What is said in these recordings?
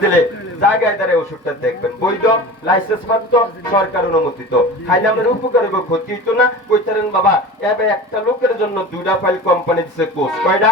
দিলে জায়গায় ওষুধটা দেখবেন। বৈধ লাইসেন্স মাত্র সরকার অনুমোদিত। খাইলে আমাদের উপকার হবে ক্ষতি হইতো না। কইতারেন বাবা, এবার একটা লোকের জন্য দুইটা ফাইল কোম্পানি দিছে কোর্স। কয়টা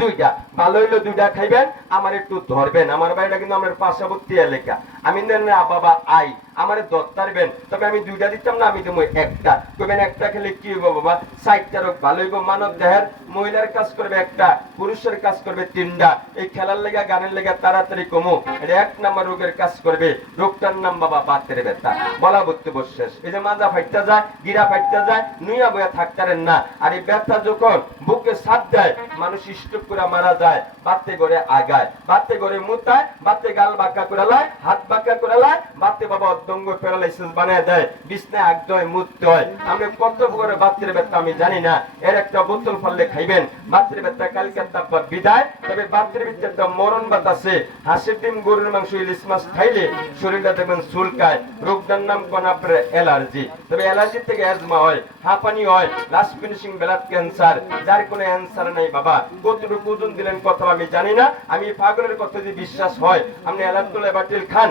দুইটা ভালো হইল দুইটা খাইবেন, আমার একটু ধরবেন। আমার বাড়িটা কিন্তু আমার পার্শ্ববর্তী এলাকা। আমি না, বাবা, আই। আমারে দত্তারবেন তবে আমি দুইটা দিতাম না, আমি দেবো একটা। কইবেন একটা খেলে কি হইব, বাবা? সাইটটা রোগ ভালো হইব, মানব দেহের মহিলার কাজ করবে একটা, পুরুষের কাজ করবে তিনটা। এই খেলার লেগা, গানের লেগা তাড়াতাড়ি কমু। এটা এক নাম্বার রোগের কাজ করবে। রোগটার নাম বাবা, বাতের ব্যথা। বলা বক্তব্য শেষ। এই যে মাজা ফাইটটা যায়, গিরা ফাইটটা যায়, নুইয়া বয়া থাকতারেন না। আর এই ব্যথা যখন বুকে সাপ দেয়, মানুষ স্ট্রোক করে মারা যায়, বাতে করে আগায়। বাতে করে মুতায়, বাতে গাল বাক্কা করে লায়, হাত বাতে বাবা প্যারালাইসিস দেয় হয় আমরা কত করে ব্যথা আমি জানি না। এর একটা বোতল খাইবেন। ব্যথা কালকে তারপর বিদায়, তবে বাতের মরণ হাসির ডিম, গরুর মাংস, ইলিশ মাছ খাইলে শরীরটা দেখবেন নাম তবে থেকে অ্যাজমা হয় হাঁপানি হয় লাস্ট ফিনিশিং ক্যান্সার যার কোনো অ্যান্সার নাই বাবা। কতটুকু ওজন দিলেন কথা আমি জানি না। আমি পাগলের কথা যদি বিশ্বাস হয়, আপনি অ্যালাপ্টোল এবাটিল খান।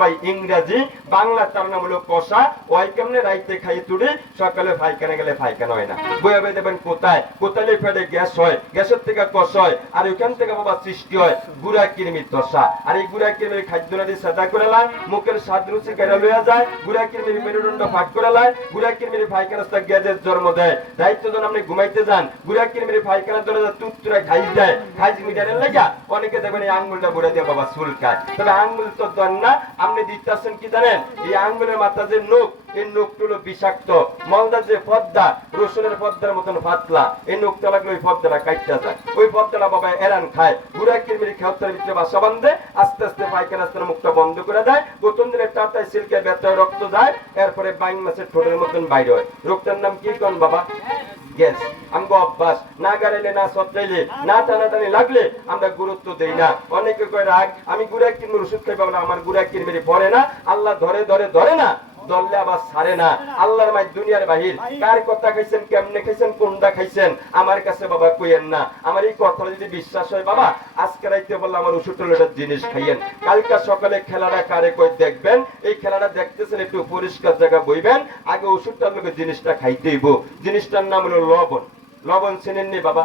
ভাই ইংরেজি। বাংলা তার কষা। ওই কেমনে রাইতে খাই তুড়ি সকালে পায়খানা গেলে পায়খানা হয় না। বইয়া বই দেবেন কোথায়? কোথায় পেটে গ্যাস হয়? গ্যাসের থেকে কষ হয়। আর ওইখান থেকে বাবা সৃষ্টি হয়। গুড়া কৃমির দশা আর এই গুড়া কৃমির খাদ্য নারী সাদা করে লায় মুখের স্বাদ রুচি কেড়ে লইয়া যায়, গুড়া কৃমির মেরুদণ্ড ফাট করে লায় গুড়া কৃমির পায়খানা গ্যাসের জন্ম দেয়। দায়িত্ব যখন আপনি ঘুমাইতে যান, গুড়া কৃমির পায়খানা ধরে তুত্তুরা খাই দেয়। খাইজ মিটারের লেগা অনেকে দেখবেন এই আঙ্গুলটা ভরে দিয়ে বাবা চুলকায়। তবে আঙ্গুল তো দেন না, আপনি দিতেছেন কি জানেন? এই আঙ্গুলের মাথা যে নোক এই নোকগুলো বিষাক্ত। যে পদ্মা, রসুনের পদ্মার মতন এই নোকটা লাগলে ওই পদ্মাটা কাটতে যায়। ওই পদ্মাটা বাবা এরান খায়। গুড়া কিরমিরি খেয়ার ভিতরে বাসা বান্ধে আস্তে আস্তে পায়খানা আস্তে মুখটা বন্ধ করে দেয়। প্রথম দিনের টাটায় সিল্কে রক্ত যায়, এরপরে বাইন ঠোঁটের মতন বাইরে হয়। রোগটার নাম কি কোন বাবা? গ্যাস। আমগো অভ্যাস। না গাড়াইলে, না সত্রাইলে না টানাটানি লাগলে আমরা গুরুত্ব দেই না। অনেকে কয়, রাগ, আমি গুড়া কিনবো ওষুধ না, আমার গুড়া কিনবে পড়ে না। আল্লাহ ধরে ধরে ধরে না। দললে আবার না। আল্লাহর মাই দুনিয়ার বাহির। কার কথা খাইছেন কেমনে খাইছেন কোনটা খাইছেন, আমার কাছে বাবা কইেন না। আমার এই কথা যদি বিশ্বাস হয়, বাবা, আজকে রাইতে বললে আমার ওষুধ হলো জিনিস খাইয়েন। কালকা সকালে খেলাটা কারে কই দেখবেন? এই খেলাটা দেখতেছেন, একটু পরিষ্কার জায়গা বইবেন। আগে ওষুধটার লোকের জিনিসটা খাইতেইব। জিনিসটার নাম হলো লবণ। লবণ চেনেননি বাবা।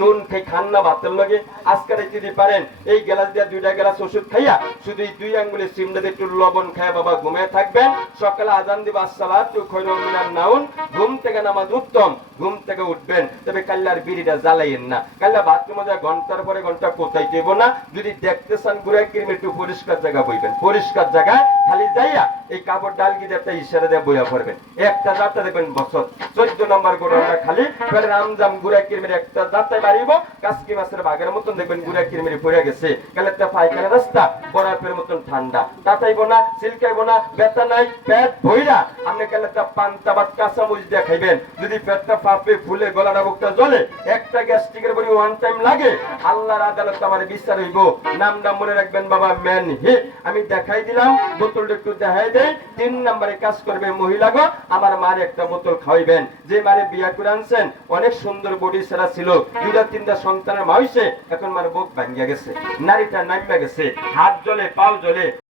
নুন খাই খান না ভাতের লগে। আজকে যদি পারেন, এই গ্লাস দিয়ে দুইটা গ্লাস ওষুধ খাইয়া শুধু দুই আঙ্গুলে সিমটাতে একটু লবণ খায় বাবা ঘুমিয়ে থাকবেন। সকালে আজান দিব আসসালাম তুই খৈরুল নাউন। ঘুম থেকে নামাজ উত্তম, ঘুম থেকে উঠবেন। তবে কাল্লার বিড়িটা জ্বালাইয়েন না। কাল্লা বাথরুমে যা ঘণ্টার পরে ঘণ্টা কোথায় দেব না? যদি দেখতে চান ঘুরে কিরমে একটু পরিষ্কার জায়গা বইবেন। পরিষ্কার জায়গায় খালি যাইয়া এই কাপড় ডাল গিয়ে একটা ইশারা দিয়ে বইয়া পড়বেন। একটা যাত্রা দেখবেন বছর চোদ্দ নম্বর গোড়াটা খালি, ফের রামজাম গুড়া কিরমের একটা যাত্রায় বাড়িব কাসকি মাছের বাঘের মতন দেখবেন গুড়া কিরমের পড়ে গেছে। গেলে একটা পায়খানা রাস্তা, বরফের মতন ঠান্ডা। তাতাইব না সিলকাইব না ব্যথা নাই, পেট ভইরা। আপনি গেলে একটা পান্তা বা কাঁচা মরিচ দিয়ে খাইবেন। যদি পেটটা ফাপে ফুলে, গলাটা বুকটা জ্বলে, একটা গ্যাস্ট্রিকের বড়ি ওয়ান টাইম লাগে, আল্লাহর আদালত আমার বিচার হইব। নামটা মনে রাখবেন বাবা, ম্যান হি। আমি দেখাই দিলাম, বোতলটা একটু দেখাই দেয় তিন নম্বরে কাজ করবে মহিলা গো, আমার মার একটা বোতল খাওয়াইবেন। যে মারে বিয়া করে আনছেন, অনেক সুন্দর বডি সেরা ছিল। দুটা তিনটা সন্তানের মা হইছে এখন মানে বুক ভাঙিয়া গেছে। নারীটা নামিয়া গেছে। হাত জলে পাও জ্বলে